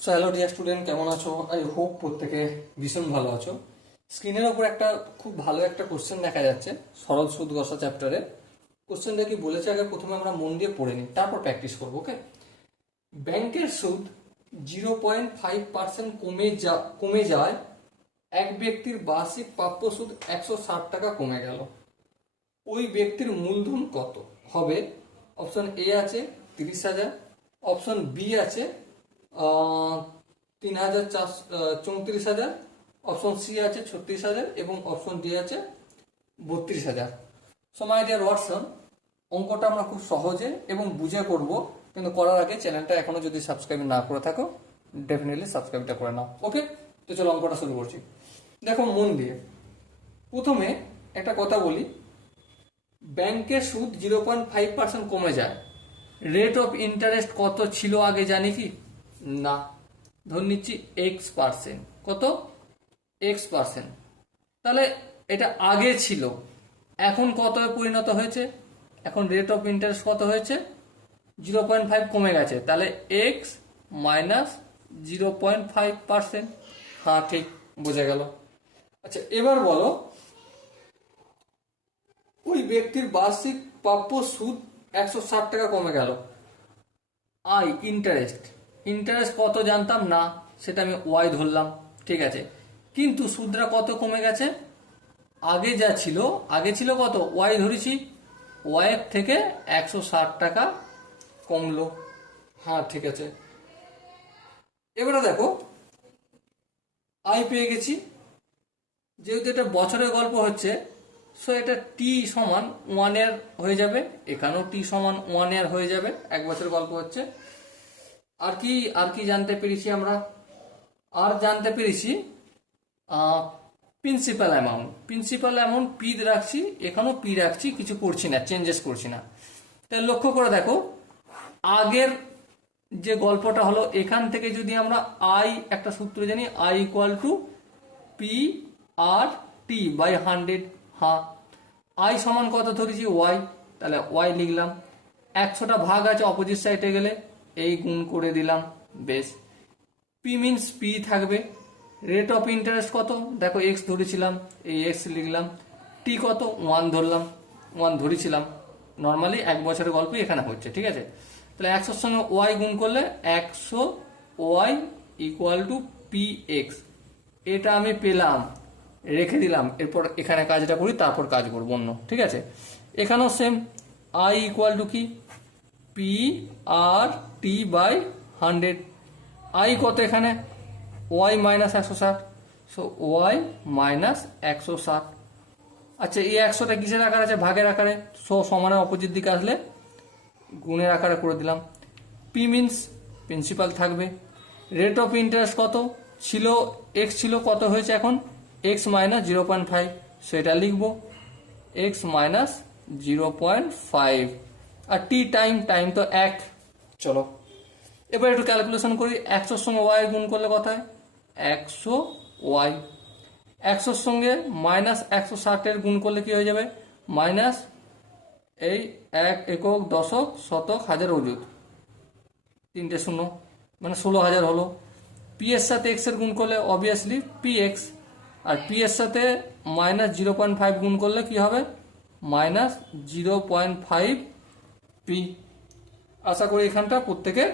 So hello dear student, কেমন আছো? I hope প্রত্যেকে ভীষণ ভালো আছো। স্ক্রিনের ওপর একটা খুব ভালো একটা কোশ্চেন দেখা যাচ্ছে সরল সুদ গসা চ্যাপ্টারে। কোশ্চেনটা কি বলেছে আগে প্রথমে আমরা মন দিয়ে পড়ে নিই, তারপর প্র্যাকটিস করবো। ওকে, ব্যাংকের সুদ 0.5% কমে যায়, এক ব্যক্তির বার্ষিক প্রাপ্য সুদ 160 টাকা কমে গেল। ওই ব্যক্তির মূলধন কত হবে? অপশন এ আছে 30,000, অপশন বি আছে 34,000, অপশন সি আছে 36,000 এবং অপশন ডি আছে 32,000। সো মাই ডিয়ার ওয়াটসন, অঙ্কটা আমরা খুব সহজে এবং বুঝে করব, কিন্তু করার আগে চ্যানেলটা এখনো যদি সাবস্ক্রাইব না করে থাকো ডেফিনেটলি সাবস্ক্রাইবটা করে নাও। ওকে, তো চলো অঙ্কটা শুরু করছি। দেখো মন দিয়ে, প্রথমে একটা কথা বলি, ব্যাংকের সুদ 0.5% কমে যায়, রেট অফ ইন্টারেস্ট কত ছিল আগে জানি কি? না, ধরে নিচ্ছি x%। কত? x%। তাহলে এটা আগে ছিল, এখন কত পরিণত হয়েছে? এখন রেট অফ ইন্টারেস্ট কত হয়েছে? 0.5 কমে গেছে, তাহলে x মাইনাস 0.5%। হ্যাঁ, ঠিক বোঝা গেল। আচ্ছা, এবার বলো, ওই ব্যক্তির বার্ষিক প্রাপ্য সুদ 160 টাকা কমে গেল। আই ইন্টারেস্ট কত জানতাম না, সেটা আমি ওয়াই ধরলাম, ঠিক আছে। কিন্তু সুদটা কত কমে গেছে? আগে যা ছিল, আগে ছিল কত? ওয়াই ধরেছি, ওয়াই থেকে 160 টাকা কমলো। হ্যাঁ, ঠিক আছে। এবারে দেখো, আই পেয়ে গেছি। যেহেতু এটা বছরের গল্প হচ্ছে, সো এটা টি সমান 1 ইয়ার হয়ে যাবে, এখানেও টি সমান 1 ইয়ার হয়ে যাবে, 1 বছর গল্প হচ্ছে। আর কি জানতে পেরেছি আমরা? আর জানতে পেরেছি প্রিন্সিপাল অ্যামাউন্ট পি রাখছি, এখানেও পি রাখছি, কিছু করছি না, চেঞ্জেস করছি না। তাই লক্ষ্য করে দেখো, আগের যে গল্পটা হলো, এখান থেকে যদি আমরা আই একটা সূত্র জানি, I equal to P R T by 100। হ্যাঁ, আই সমান কত ধরেছি? ওয়াই, তাহলে ওয়াই লিখলাম। 100টা ভাগ আছে অপোজিট সাইডে গেলে, এই গুণ করে দিলাম, বেশ। পি মিনস পি থাকবে। রেট অফ ইন্টারেস্ট কত? দেখো এক্স ধরেছিলাম, এই এক্স লিখলাম। টি কত? 1 ধরলাম, 1 ধরেছিলাম। নর্মালি 1 বছরের গল্প এখানে হচ্ছে, ঠিক আছে। তাহলে 100-র সঙ্গে ওয়াই গুণ করলে 100 Y equal to P X, এটা আমি পেলাম, রেখে দিলাম। এরপর এখানে কাজটা করি, তারপর কাজ করবো অন্য, ঠিক আছে। এখানেও সেম, আই ইকুয়াল টু কি? P R T by 100। I কত এখানে? Y minus 160, so Y minus 160। আচ্ছা, এই 100টা কিসের আকার আছে? ভাগের আকারে, সো সমানের অপোজিট দিকে আসলে গুণের আকারে করে দিলাম। পি মিনস প্রিন্সিপাল থাকবে। রেট অফ ইন্টারেস্ট কত ছিল? এক্স ছিল, কত হয়েছে এখন? এক্স মাইনাস 0.5, সেটা লিখবো, এক্স মাইনাস 0.5। আর টি টাইম তো 1। চলো এবার একটু ক্যালকুলেশন করি। 100-র সঙ্গে ওয়াই গুণ করলে কত হয়? 100 ওয়াই। 100-র সঙ্গে মাইনাস 160-এর গুণ করলে কি হয়ে যাবে? মাইনাস এই 1 একক দশক শতক হাজার অযুত, 3টে শূন্য, মানে 16,000 হলো। পি এর সাথে এক্স এর গুণ করলে অবভিয়াসলি পি এক্স, আর পি এর সাথে মাইনাস 0.5 গুণ করলে কি হবে? Minus 0.5 P. আশা করি এখানটা প্রত্যেকের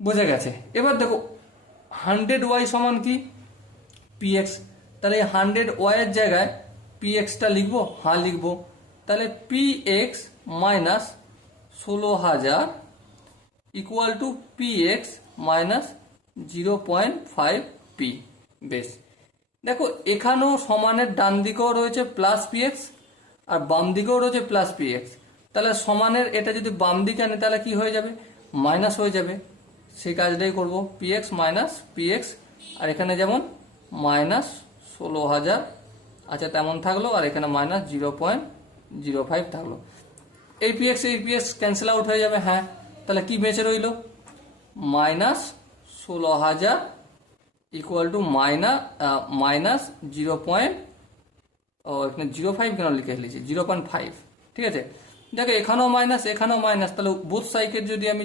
বোঝা গেছে। এবার দেখো, 100 ওয়াই সমান কি? P x. তাহলে 100 ওয়াই এর জায়গায় পি এক্সটা লিখবো? হ্যাঁ, লিখবো। তাহলে P X minus 16,000 equal to P X minus 0.5 P. বেশ, দেখো এখানেও সমানের ডান দিকেও রয়েছে প্লাস পি এক্স, আর বাম দিকেও রয়েছে প্লাস পি এক্স। তাহলে সমানের এটা যদি বাম দিকে আনে তাহলে কি হয়ে যাবে? মাইনাস হয়ে যাবে। সেই কাজটাই করব, P X minus P X, আর এখানে যেমন মাইনাস 16,000 আচ্ছা তেমন থাকলো, আর এখানে মাইনাস 0.05 থাকলো। এই পি এক্স ক্যান্সেল আউট হয়ে যাবে। হ্যাঁ, তাহলে কি বেঁচে রইল? মাইনাস 16,000 ইকুয়াল টু মাইনাস 0.05 কেন লিখে ফেলেছি? 0.5, ঠিক আছে। দেখো এখানেও মাইনাস, এখানেও মাইনাস, তাহলে বোথ সাইডের যদি আমি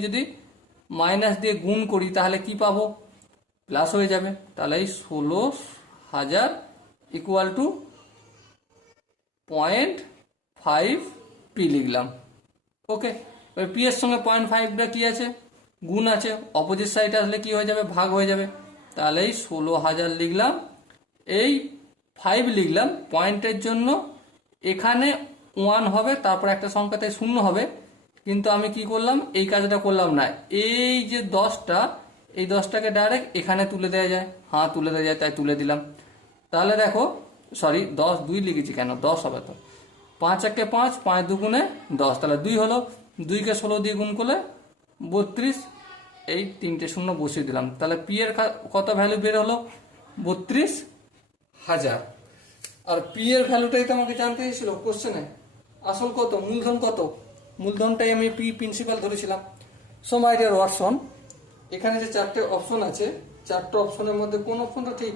মাইনাস দিয়ে গুণ করি তাহলে কি পাবো, প্লাস হয়ে যাবে। তাহলে এই 16,000 ইকুয়াল টু 0.5p লিখলাম। ওকে, এবার পি এর সঙ্গে 0.5টা কি আছে, গুণ আছে, অপোজিট সাইডে আসলে কি হয়ে যাবে, ভাগ হয়ে যাবে। তাহলে এই 16,000 লিখলাম, এই 5 লিখলাম পয়েন্টের জন্য, এখানে 1 হবে, তারপর একটা সংখ্যাতে 0 হবে, কিন্তু আমি কি করলাম, এই কাজটা করলাম না। এই যে 10টা, এই 10টাকে ডাইরেক্ট এখানে তুলে দেওয়া যায়, হ্যাঁ তুলে দেওয়া যায়, তাই তুলে দিলাম। তাহলে দেখো, সরি 10 2 লিখেছি কেন, 10 হবে তো, 5 একে 5, 5 দুগুণে 10, তাহলে 2 হলো, 2কে 16 দিয়ে গুণ করলে 32, এই 3টে শূন্য বসিয়ে দিলাম। তাহলে পি এর কত ভ্যালু বের হলো, 32,000। আর পি এর ভ্যালুটাই তো আমাকে জানতে চেয়েছিল কোশ্চেনে, আসল কত, মূলধন কত, মূলধনটাই আমি পি প্রিন্সিপাল ধরেছিলাম। সো মাই ডিয়ার ওয়াটসন, এখানে যে 4টে অপশন আছে, 4টে অপশনের মধ্যে কোন অপশনটা ঠিক,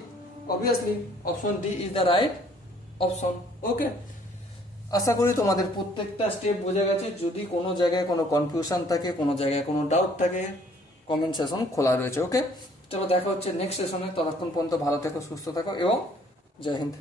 obviously option D is the right option. Okay, আশা করি তোমাদের প্রত্যেকটা স্টেপ বোঝা গেছে। যদি কোনো জায়গায় কোনো কনফিউশন থাকে, কোনো জায়গায় কোনো ডাউট থাকে, কমেন্ট সেশন খোলা রয়েছে। ওকে, চলো দেখা হচ্ছে নেক্সট সেশনে, ততক্ষণ পর্যন্ত ভালো থেকো, সুস্থ থাকো এবং জয় হিন্দ।